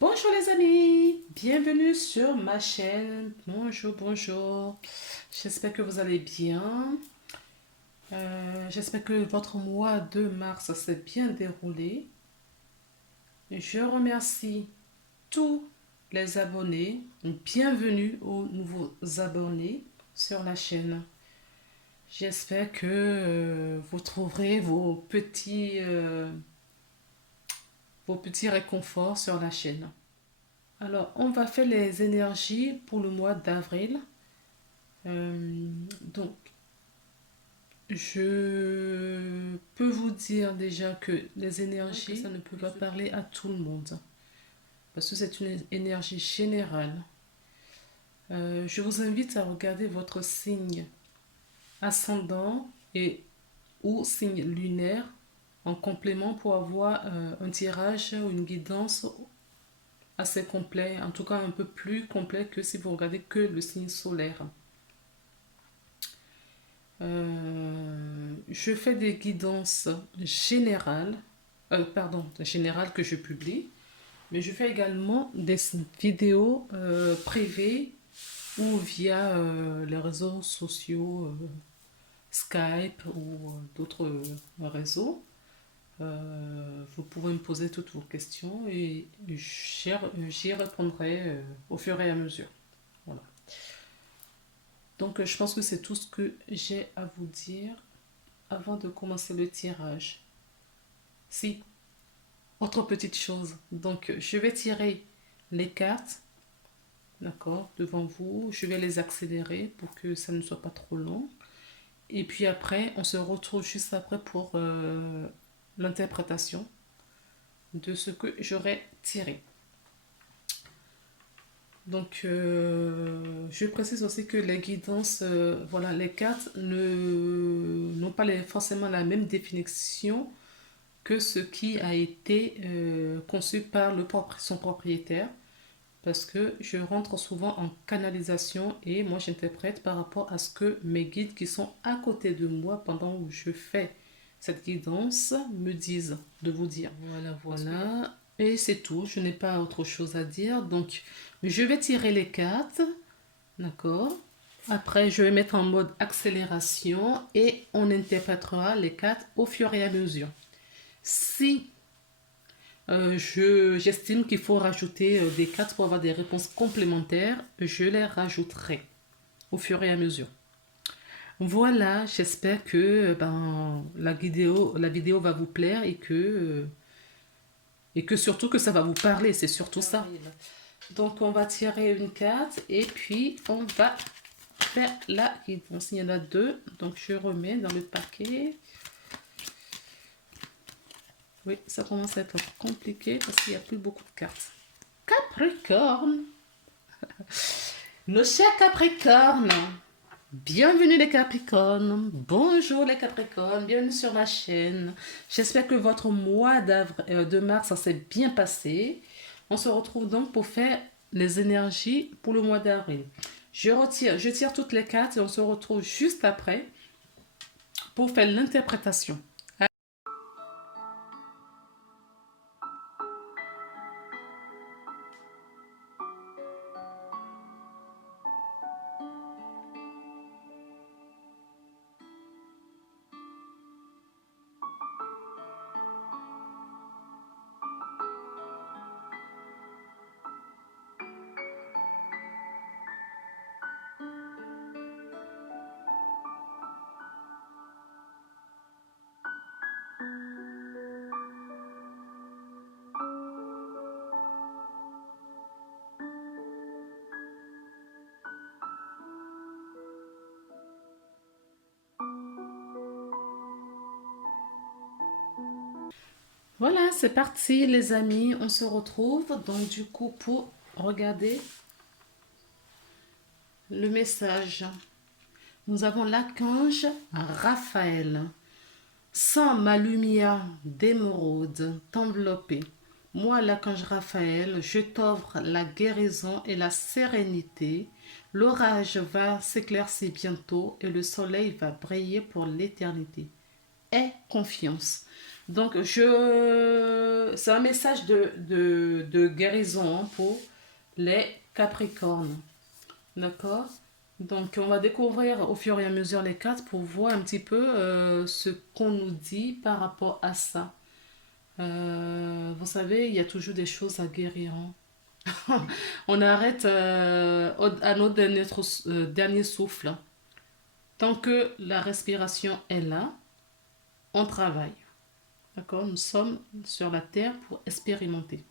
Bonjour les amis, bienvenue sur ma chaîne. Bonjour. J'espère que vous allez bien. J'espère que votre mois de mars s'est bien déroulé. Je remercie tous les abonnés. Bienvenue aux nouveaux abonnés sur la chaîne. J'espère que vous trouverez vos petits réconforts sur la chaîne. Alors, on va faire les énergies pour le mois d'avril. Donc, je peux vous dire déjà que les énergies, ça ne peut pas parler à tout le monde. Parce que c'est une énergie générale. Je vous invite à regarder votre signe ascendant et ou signe lunaire en complément pour avoir un tirage ou une guidance assez complet, en tout cas un peu plus complet que si vous regardez que le signe solaire. Je fais des guidances générales que je publie, mais je fais également des vidéos privées ou via les réseaux sociaux, Skype ou d'autres réseaux. Vous pouvez me poser toutes vos questions et j'y répondrai au fur et à mesure. Voilà. Donc, je pense que c'est tout ce que j'ai à vous dire avant de commencer le tirage. Si, autre petite chose. Donc, je vais tirer les cartes, d'accord, devant vous. Je vais les accélérer pour que ça ne soit pas trop long. Et puis après, on se retrouve juste après pour l'interprétation de ce que j'aurai tiré. Donc, je précise aussi que les guidances, voilà, les cartes n'ont pas forcément la même définition que ce qui a été conçu par son propriétaire, parce que je rentre souvent en canalisation et moi j'interprète par rapport à ce que mes guides qui sont à côté de moi pendant que je fais cette guidance me disent de vous dire. Voilà. Et c'est tout, je n'ai pas autre chose à dire. Donc, je vais tirer les cartes, d'accord? Après, je vais mettre en mode accélération et on interprétera les cartes au fur et à mesure. Si j'estime qu'il faut rajouter des cartes pour avoir des réponses complémentaires, je les rajouterai au fur et à mesure. Voilà, j'espère que la vidéo va vous plaire et que surtout que ça va vous parler, c'est surtout ça. Donc on va tirer une carte et puis on va faire la guidance. Il y en a deux, donc je remets dans le paquet. Oui, ça commence à être compliqué parce qu'il n'y a plus beaucoup de cartes. Capricorne. Nos chers Capricornes. Bienvenue les Capricornes. Bonjour les Capricornes. Bienvenue sur ma chaîne. J'espère que votre mois de mars s'est bien passé. On se retrouve donc pour faire les énergies pour le mois d'avril. Je tire toutes les cartes et on se retrouve juste après pour faire l'interprétation. Voilà, c'est parti les amis, on se retrouve donc du coup pour regarder le message. Nous avons l'archange Raphaël. Sans ma lumière d'émeraude t'envelopper, moi l'archange Raphaël, je t'offre la guérison et la sérénité. L'orage va s'éclaircir bientôt et le soleil va briller pour l'éternité. Aie confiance. Donc, c'est un message de guérison hein, pour les Capricornes. D'accord? Donc, on va découvrir au fur et à mesure les cartes pour voir un petit peu ce qu'on nous dit par rapport à ça. Vous savez, il y a toujours des choses à guérir. Hein. On arrête à notre dernier souffle. Tant que la respiration est là, on travaille. D'accord? Nous sommes sur la terre pour expérimenter.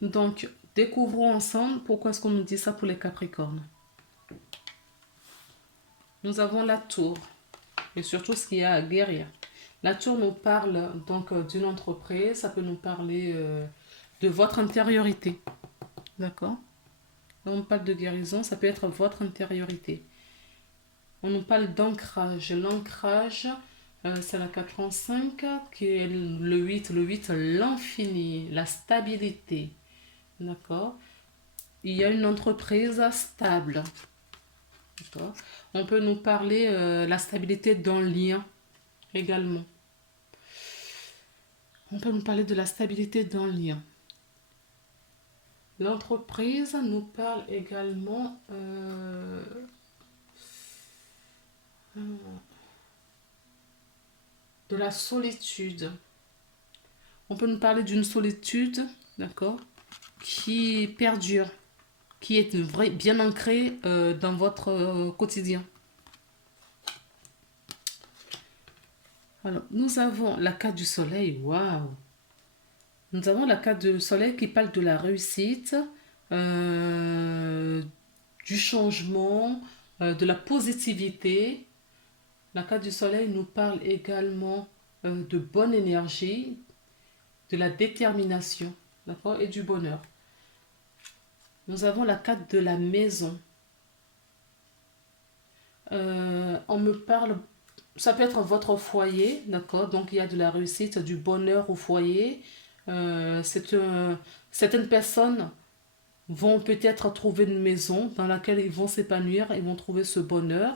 Donc, découvrons ensemble pourquoi est-ce qu'on nous dit ça pour les Capricornes. Nous avons la tour et surtout ce qu'il y a à guérir. La tour nous parle donc d'une entreprise, ça peut nous parler de votre intériorité. D'accord? On parle de guérison, ça peut être votre intériorité. On nous parle d'ancrage. L'ancrage, c'est la 85 qui est le 8. Le 8, l'infini, la stabilité. D'accord? Il y a une entreprise stable. D'accord? On peut nous parler la stabilité d'un lien également. On peut nous parler de la stabilité d'un lien. L'entreprise nous parle également de la solitude. On peut nous parler d'une solitude, d'accord, qui perdure, qui est bien ancrée dans votre quotidien. Alors, nous avons la carte du soleil, waouh! Nous avons la carte du soleil qui parle de la réussite, du changement, de la positivité. La carte du soleil nous parle également de bonne énergie, de la détermination, d'accord, et du bonheur. Nous avons la carte de la maison. On me parle, ça peut être votre foyer, d'accord, donc il y a de la réussite, du bonheur au foyer. Certaines personnes vont peut-être trouver une maison dans laquelle ils vont s'épanouir, ils vont trouver ce bonheur.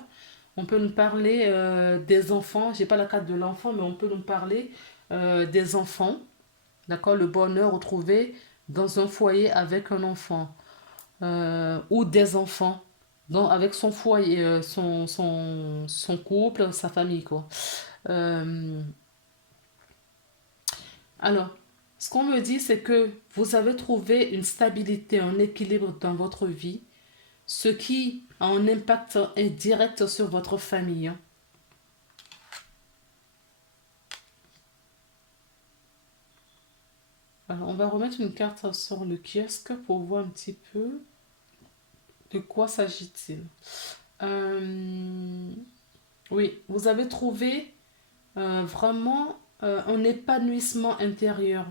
On peut nous parler des enfants, j'ai pas la carte de l'enfant, mais on peut nous parler des enfants, d'accord, le bonheur retrouvé dans un foyer avec un enfant, ou des enfants, donc avec son foyer, son couple, sa famille, quoi. Euh, alors, ce qu'on me dit, c'est que vous avez trouvé une stabilité, un équilibre dans votre vie, ce qui a un impact indirect sur votre famille. Hein. Alors, on va remettre une carte sur le kiosque pour voir un petit peu de quoi s'agit-il. Euh, oui, vous avez trouvé vraiment un épanouissement intérieur.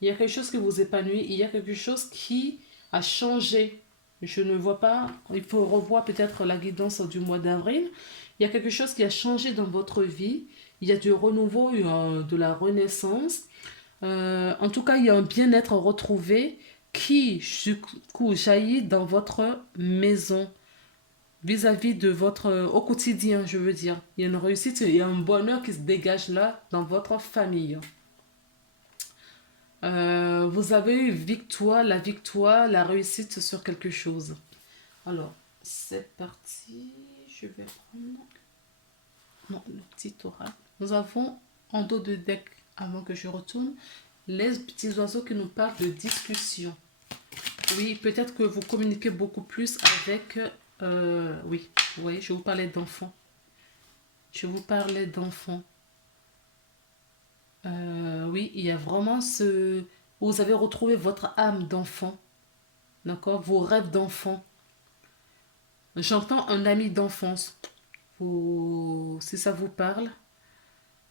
Il y a quelque chose qui vous épanouit, il y a quelque chose qui a changé. Je ne vois pas, il faut revoir peut-être la guidance du mois d'avril. Il y a quelque chose qui a changé dans votre vie. Il y a du renouveau, de la renaissance. En tout cas, il y a un bien-être retrouvé qui, du coup, jaillit dans votre maison vis-à-vis de votre au quotidien, je veux dire. Il y a une réussite, il y a un bonheur qui se dégage là dans votre famille. Vous avez eu la victoire, la réussite sur quelque chose. Alors, c'est parti. Je vais prendre non, le petit oral. Nous avons en dos de deck, avant que je retourne, les petits oiseaux qui nous parlent de discussion. Oui, peut-être que vous communiquez beaucoup plus avec... oui, vous voyez, je vous parlais d'enfants. Je vous parlais d'enfants. Oui, il y a vraiment ce... Vous avez retrouvé votre âme d'enfant. D'accord? Vos rêves d'enfant. J'entends un ami d'enfance. Si ça vous parle,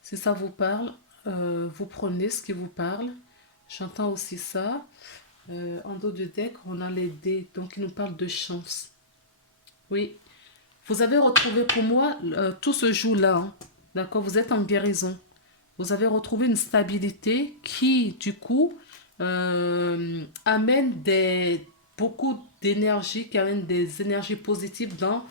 si ça vous parle, vous prenez ce qui vous parle. J'entends aussi ça. En dos de deck, on a les dés. Donc, ils nous parlent de chance. Oui. Vous avez retrouvé pour moi, tout se joue là. Hein. D'accord? Vous êtes en guérison. Vous avez retrouvé une stabilité qui, du coup, amène beaucoup d'énergie, qui amène des énergies positives dans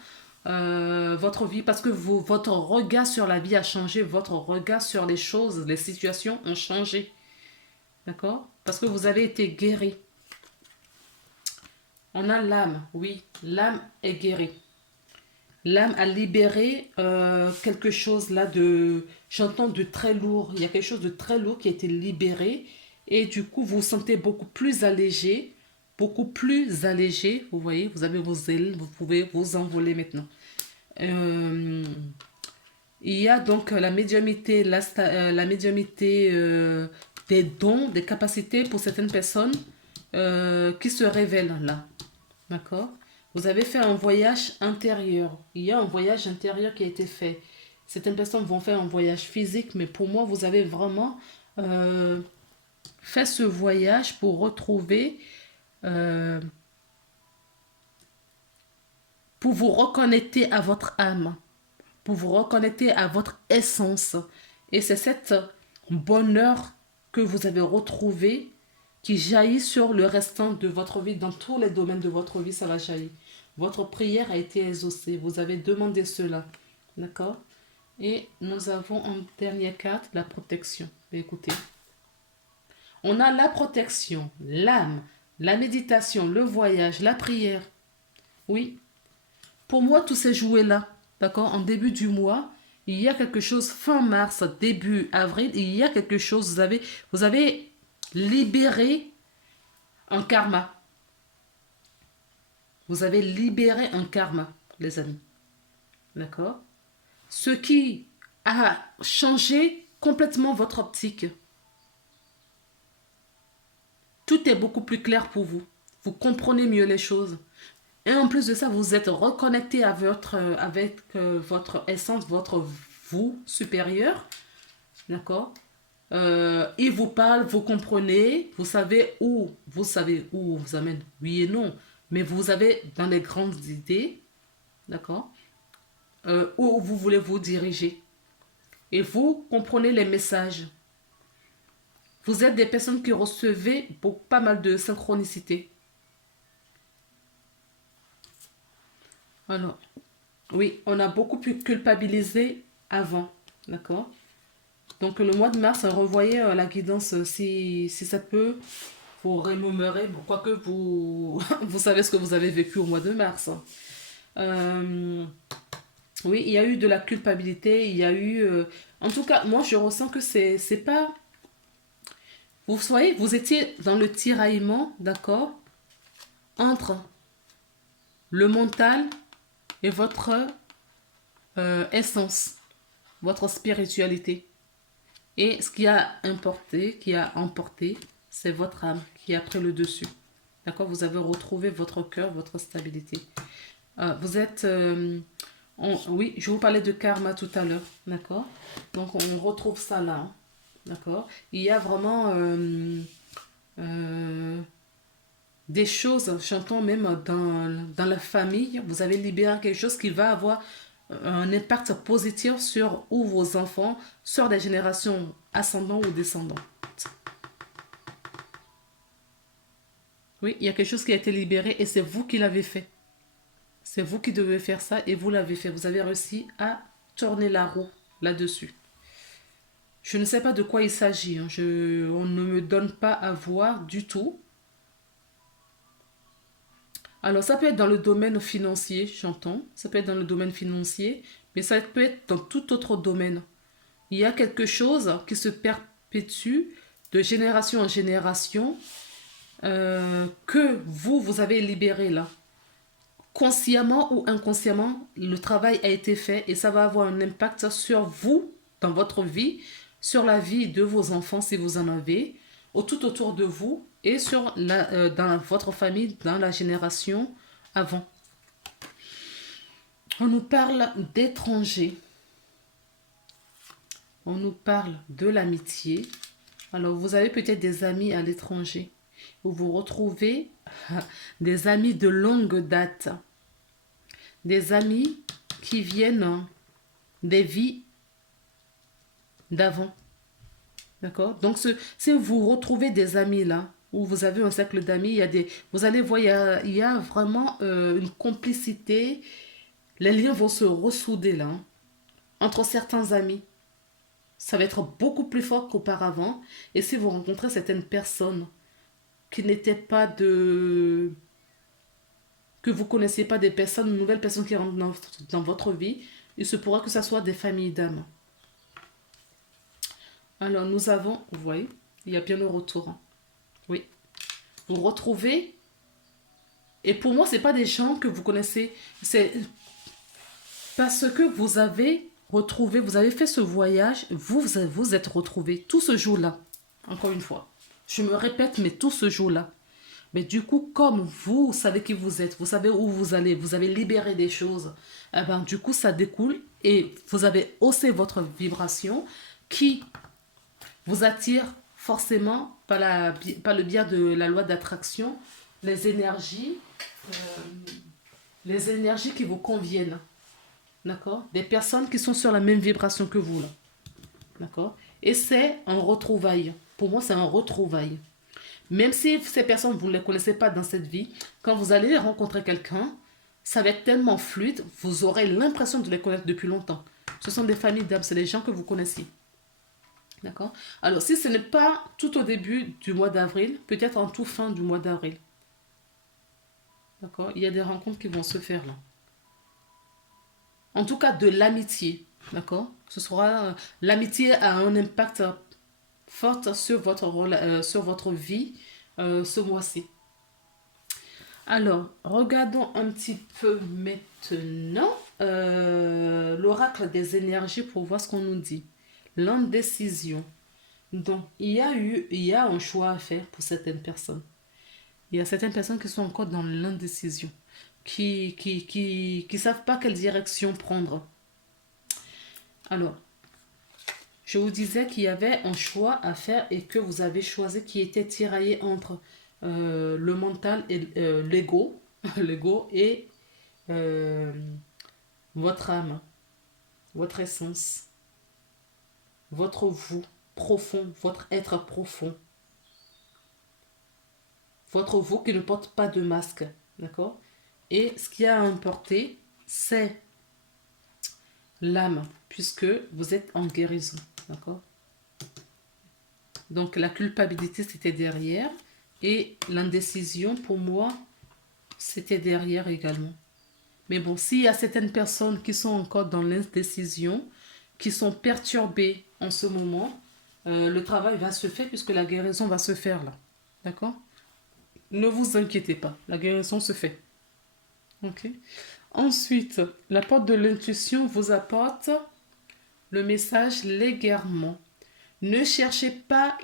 votre vie parce que votre regard sur la vie a changé, votre regard sur les choses, les situations ont changé. D'accord? Parce que vous avez été guéri. On a l'âme, oui, l'âme est guérie. L'âme a libéré quelque chose là de, j'entends de très lourd. Il y a quelque chose de très lourd qui a été libéré et du coup vous vous sentez beaucoup plus allégé, beaucoup plus allégé. Vous voyez, vous avez vos ailes, vous pouvez vous envoler maintenant. Euh, il y a donc la médiumnité, la médiumnité des dons, des capacités pour certaines personnes qui se révèlent là. D'accord? Vous avez fait un voyage intérieur. Il y a un voyage intérieur qui a été fait. Certaines personnes vont faire un voyage physique, mais pour moi, vous avez vraiment euh, fait ce voyage pour retrouver, euh, pour vous reconnecter à votre âme, pour vous reconnecter à votre essence. Et c'est cet bonheur que vous avez retrouvé qui jaillit sur le restant de votre vie, dans tous les domaines de votre vie, ça va jaillir. Votre prière a été exaucée, vous avez demandé cela, d'accord? Et nous avons en dernière carte la protection. Écoutez, on a la protection, l'âme, la méditation, le voyage, la prière. Oui, pour moi, tout s'est joué là, d'accord? En début du mois, il y a quelque chose, fin mars, début avril, il y a quelque chose, vous avez libéré un karma. Vous avez libéré un karma, les amis. D'accord? Ce qui a changé complètement votre optique. Tout est beaucoup plus clair pour vous. Vous comprenez mieux les choses. Et en plus de ça, vous êtes reconnecté à avec votre essence, votre vous supérieur. D'accord? Il vous parle, vous comprenez, vous savez où on vous amène, oui et non, mais vous avez dans les grandes idées, d'accord, où vous voulez vous diriger. Et vous comprenez les messages. Vous êtes des personnes qui recevez pas mal de synchronicité. Alors, oui, on a beaucoup pu culpabiliser avant, d'accord. Donc le mois de mars, revoyez la guidance si ça peut vous remémorer, quoique vous, vous savez ce que vous avez vécu au mois de mars. Oui, il y a eu de la culpabilité, il y a eu... en tout cas, moi je ressens que c'est pas... Vous voyez, vous étiez dans le tiraillement, d'accord, entre le mental et votre essence, votre spiritualité. Et ce qui a emporté, c'est votre âme qui a pris le dessus. D'accord? Vous avez retrouvé votre cœur, votre stabilité. Vous êtes... oui, je vous parlais de karma tout à l'heure. D'accord? Donc, on retrouve ça là. Hein, d'accord? Il y a vraiment des choses, j'entends même dans la famille, vous avez libéré quelque chose qui va avoir un impact positif sur ou vos enfants, sur des générations ascendantes ou descendantes. Oui, il y a quelque chose qui a été libéré et c'est vous qui l'avez fait. C'est vous qui devez faire ça et vous l'avez fait. Vous avez réussi à tourner la roue là-dessus. Je ne sais pas de quoi il s'agit. Hein. On ne me donne pas à voir du tout. Alors, ça peut être dans le domaine financier, j'entends. Ça peut être dans le domaine financier, mais ça peut être dans tout autre domaine. Il y a quelque chose qui se perpétue de génération en génération que vous avez libéré là. Consciemment ou inconsciemment, le travail a été fait et ça va avoir un impact sur vous, dans votre vie, sur la vie de vos enfants si vous en avez, tout autour de vous et dans votre famille, dans la génération avant. On nous parle d'étrangers. On nous parle de l'amitié. Alors, vous avez peut-être des amis à l'étranger. Vous retrouvez des amis de longue date. Des amis qui viennent des vies d'avant. D'accord? Donc, si vous retrouvez des amis là, où vous avez un cercle d'amis, vous allez voir, il y a vraiment une complicité, Les liens vont se ressouder là, hein, entre certains amis. Ça va être beaucoup plus fort qu'auparavant. Et si vous rencontrez certaines personnes qui n'étaient pas de... que vous ne connaissiez pas, des personnes, de nouvelles personnes qui rentrent dans votre vie, il se pourra que ce soit des familles d'âmes. Alors nous avons, vous voyez, il y a bien le retour, hein. Oui. Vous retrouvez, et pour moi, ce n'est pas des gens que vous connaissez, c'est parce que vous avez retrouvé, vous avez fait ce voyage, vous êtes retrouvés tout ce jour-là, encore une fois. Je me répète, mais tout ce jour-là. Mais du coup, comme vous savez qui vous êtes, vous savez où vous allez, vous avez libéré des choses, eh ben, du coup, ça découle et vous avez haussé votre vibration qui vous attire forcément par le biais de la loi d'attraction les euh, les énergies qui vous conviennent. D'accord? Des personnes qui sont sur la même vibration que vous, là. D'accord? Et c'est un retrouvaille. Pour moi, c'est un retrouvaille. Même si ces personnes, vous ne les connaissez pas dans cette vie, quand vous allez rencontrer quelqu'un, ça va être tellement fluide, vous aurez l'impression de les connaître depuis longtemps. Ce sont des familles d'âmes, c'est des gens que vous connaissez. D'accord? Alors, si ce n'est pas tout au début du mois d'avril, peut-être en tout fin du mois d'avril. D'accord? Il y a des rencontres qui vont se faire là. En tout cas, de l'amitié. D'accord? Ce sera... l'amitié a un impact fort sur votre vie ce mois-ci. Alors, regardons un petit peu maintenant l'oracle des énergies pour voir ce qu'on nous dit. L'indécision. Donc, il y a un choix à faire pour certaines personnes. Il y a certaines personnes qui sont encore dans l'indécision, qui savent pas quelle direction prendre. Alors, je vous disais qu'il y avait un choix à faire et que vous avez choisi qui était tiraillé entre le mental et l'ego, l'ego et euh, votre âme, votre essence, votre vous profond, votre être profond, votre vous qui ne porte pas de masque, d'accord? Et ce qui a importé, c'est l'âme, puisque vous êtes en guérison, d'accord? Donc la culpabilité, c'était derrière, et l'indécision, pour moi, c'était derrière également. Mais bon, s'il y a certaines personnes qui sont encore dans l'indécision, qui sont perturbées en ce moment, le travail va se faire puisque la guérison va se faire là. D'accord? Ne vous inquiétez pas, la guérison se fait. Ok? Ensuite, la porte de l'intuition vous apporte le message l'égarement. Ne cherchez pas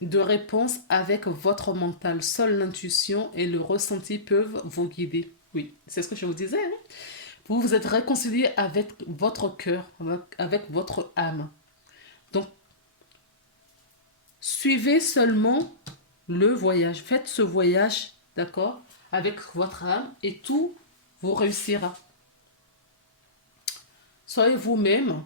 de réponse avec votre mental. Seule l'intuition et le ressenti peuvent vous guider. Oui, c'est ce que je vous disais, hein? Vous vous êtes réconcilié avec votre cœur, avec votre âme. Donc, suivez seulement le voyage. Faites ce voyage, d'accord, avec votre âme et tout vous réussira. Soyez vous-même.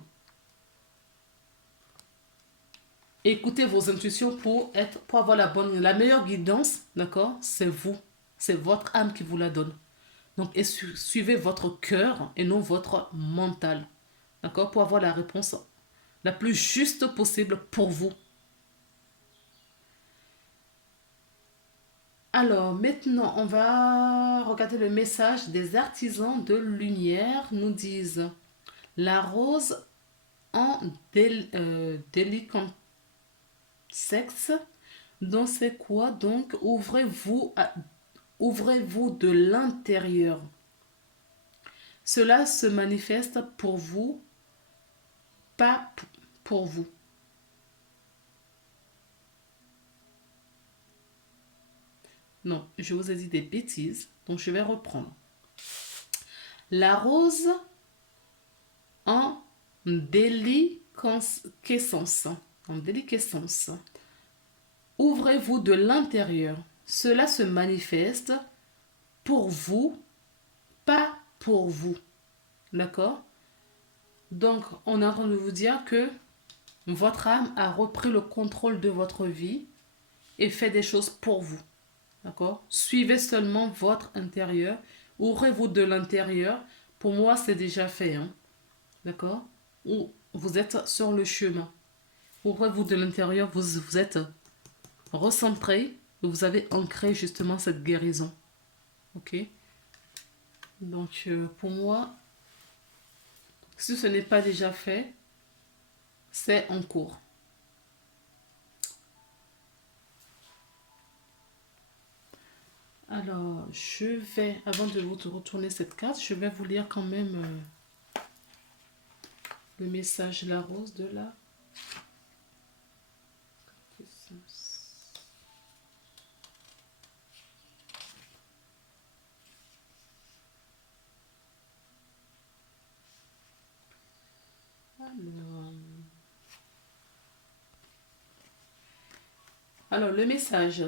Écoutez vos intuitions pour avoir la meilleure guidance, d'accord? C'est vous. C'est votre âme qui vous la donne. Donc, suivez votre cœur et non votre mental, d'accord? Pour avoir la réponse la plus juste possible pour vous. Alors, maintenant, on va regarder le message des artisans de lumière. Nous disent la rose en délicate sexe. Donc, c'est quoi? Donc, ouvrez-vous de l'intérieur. Cela se manifeste pour vous, pas pour vous. Non, je vous ai dit des bêtises, donc je vais reprendre. La rose en déliquescence. En déliquescence. Ouvrez-vous de l'intérieur. Cela se manifeste pour vous, pas pour vous. D'accord? Donc, on est en train de vous dire que votre âme a repris le contrôle de votre vie et fait des choses pour vous. D'accord? Suivez seulement votre intérieur. Ouvrez-vous de l'intérieur pour moi, c'est déjà fait, hein. D'accord? Ou vous êtes sur le chemin. Pour vous, de l'intérieur, vous êtes recentré, vous avez ancré justement cette guérison. Ok? Donc, pour moi, si ce n'est pas déjà fait, c'est en cours. Alors, je vais, avant de vous retourner cette carte, je vais vous lire quand même le message La Rose de la... Alors, le message,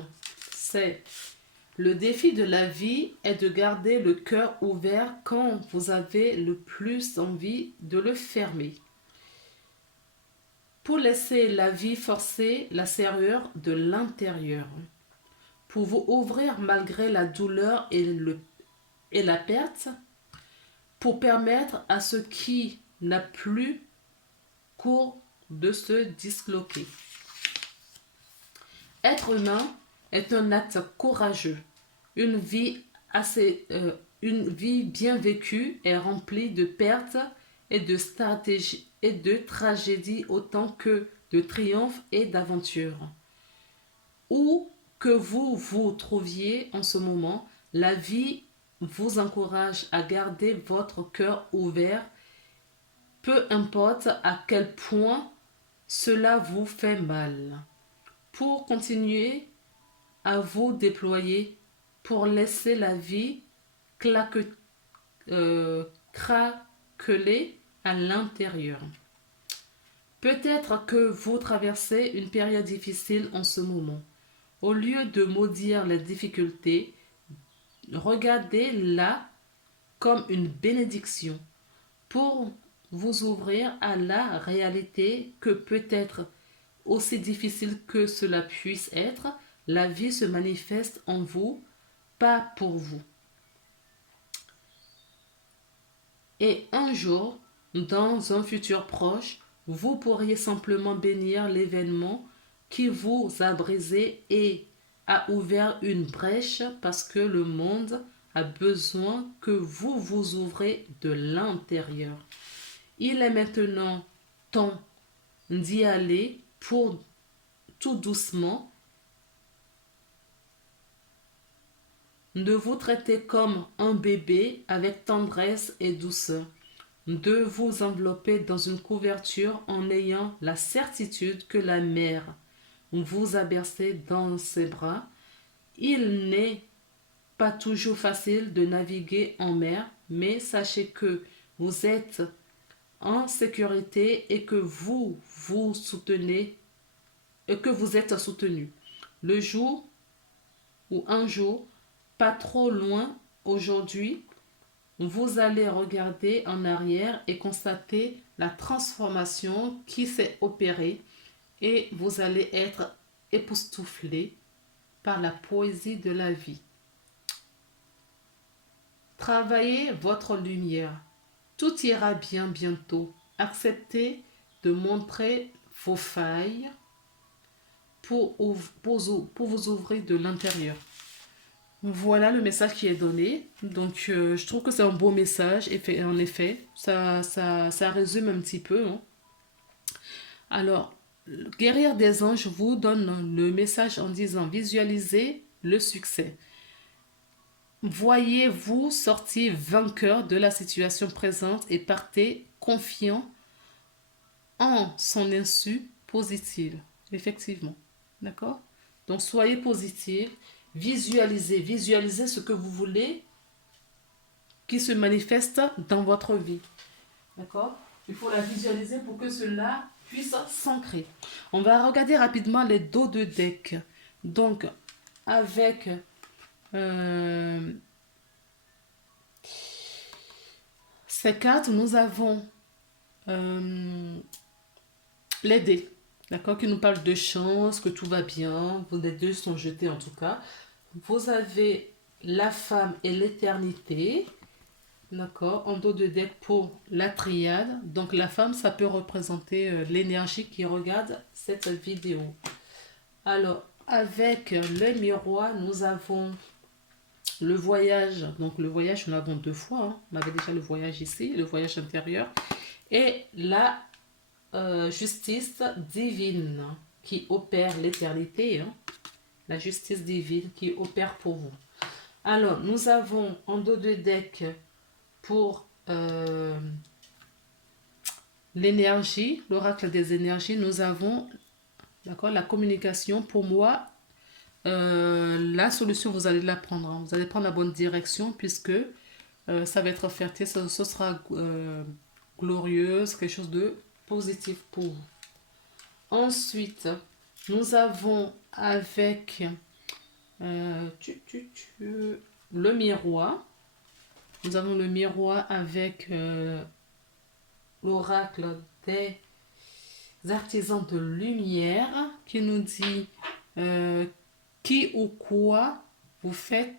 c'est: le défi de la vie est de garder le cœur ouvert quand vous avez le plus envie de le fermer. Pour laisser la vie forcer la serrure de l'intérieur. Pour vous ouvrir malgré la douleur et la perte. Pour permettre à ce qui n'a plus cours de se disloquer. Être humain est un acte courageux. Une vie bien vécue est remplie de pertes et de stratégies et de tragédies autant que de triomphes et d'aventures. Où que vous vous trouviez en ce moment, la vie vous encourage à garder votre cœur ouvert, peu importe à quel point cela vous fait mal, pour continuer à vous déployer, pour laisser la vie craqueler à l'intérieur. Peut-être que vous traversez une période difficile en ce moment. Au lieu de maudire les difficultés, regardez-la comme une bénédiction pour vous ouvrir à la réalité que peut-être, aussi difficile que cela puisse être, la vie se manifeste en vous, pas pour vous. Et un jour, dans un futur proche, vous pourriez simplement bénir l'événement qui vous a brisé et a ouvert une brèche parce que le monde a besoin que vous vous ouvrez de l'intérieur. Il est maintenant temps d'y aller pour tout doucement, de vous traiter comme un bébé avec tendresse et douceur, de vous envelopper dans une couverture en ayant la certitude que la mer vous a bercé dans ses bras. Il n'est pas toujours facile de naviguer en mer, mais sachez que vous êtes en sécurité et que vous vous soutenez et que vous êtes soutenu. Le jour ou un jour, pas trop loin aujourd'hui, vous allez regarder en arrière et constater la transformation qui s'est opérée et vous allez être époustouflé par la poésie de la vie. Travaillez votre lumière. Tout ira bien bientôt. Acceptez de montrer vos failles pour vous ouvrir de l'intérieur. Voilà le message qui est donné. Donc, je trouve que c'est un beau message. Et en effet, ça résume un petit peu, hein. Alors, Guerrière des anges vous donne le message en disant: visualisez le succès. Voyez-vous sortir vainqueur de la situation présente et partez confiant en son insu positive. Effectivement. D'accord? Donc, soyez positif. Visualisez ce que vous voulez qui se manifeste dans votre vie. D'accord? Il faut la visualiser pour que cela puisse s'ancrer. On va regarder rapidement les dos de deck. Donc, avec ces cartes, nous avons les dés. D'accord? Qui nous parlent de chance, que tout va bien. Les deux sont jetés en tout cas. Vous avez la femme et l'éternité. D'accord, en dos de deck pour la triade. Donc la femme, ça peut représenter l'énergie qui regarde cette vidéo. Alors, avec le miroir, nous avons le voyage. Donc le voyage, nous l'avons deux fois, hein. On avait déjà le voyage ici, le voyage intérieur. Et la justice divine qui opère l'éternité, hein. La justice divine qui opère pour vous. Alors, nous avons en dos de deck pour l'énergie, l'oracle des énergies, nous avons, d'accord, la communication. Pour moi, la solution, vous allez la prendre, hein. Vous allez prendre la bonne direction puisque ça va être fertile, ce sera glorieuse, quelque chose de positif pour vous. Ensuite, nous avons avec le miroir. Nous avons le miroir avec l'oracle des artisans de lumière qui nous dit qui ou quoi vous faites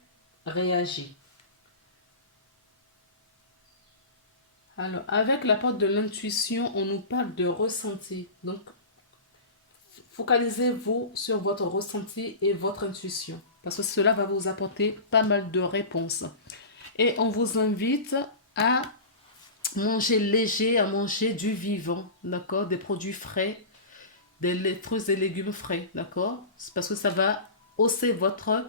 réagir. Alors, avec la porte de l'intuition, on nous parle de ressenti. Donc, focalisez-vous sur votre ressenti et votre intuition, parce que cela va vous apporter pas mal de réponses. Et on vous invite à manger léger, à manger du vivant, d'accord, des produits frais, des fruits et légumes frais, d'accord, parce que ça va hausser votre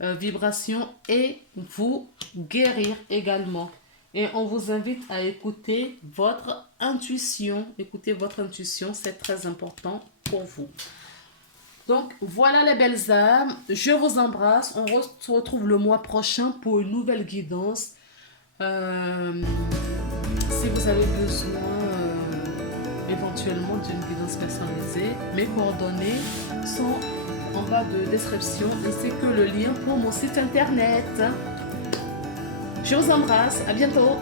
vibration et vous guérir également. Et on vous invite à écouter votre intuition. Écoutez votre intuition, c'est très important pour vous. Donc, voilà les belles âmes. Je vous embrasse. On se retrouve le mois prochain pour une nouvelle guidance. Si vous avez besoin éventuellement d'une guidance personnalisée, mes coordonnées sont en bas de description ainsi que le lien pour mon site internet. Je vous embrasse, à bientôt.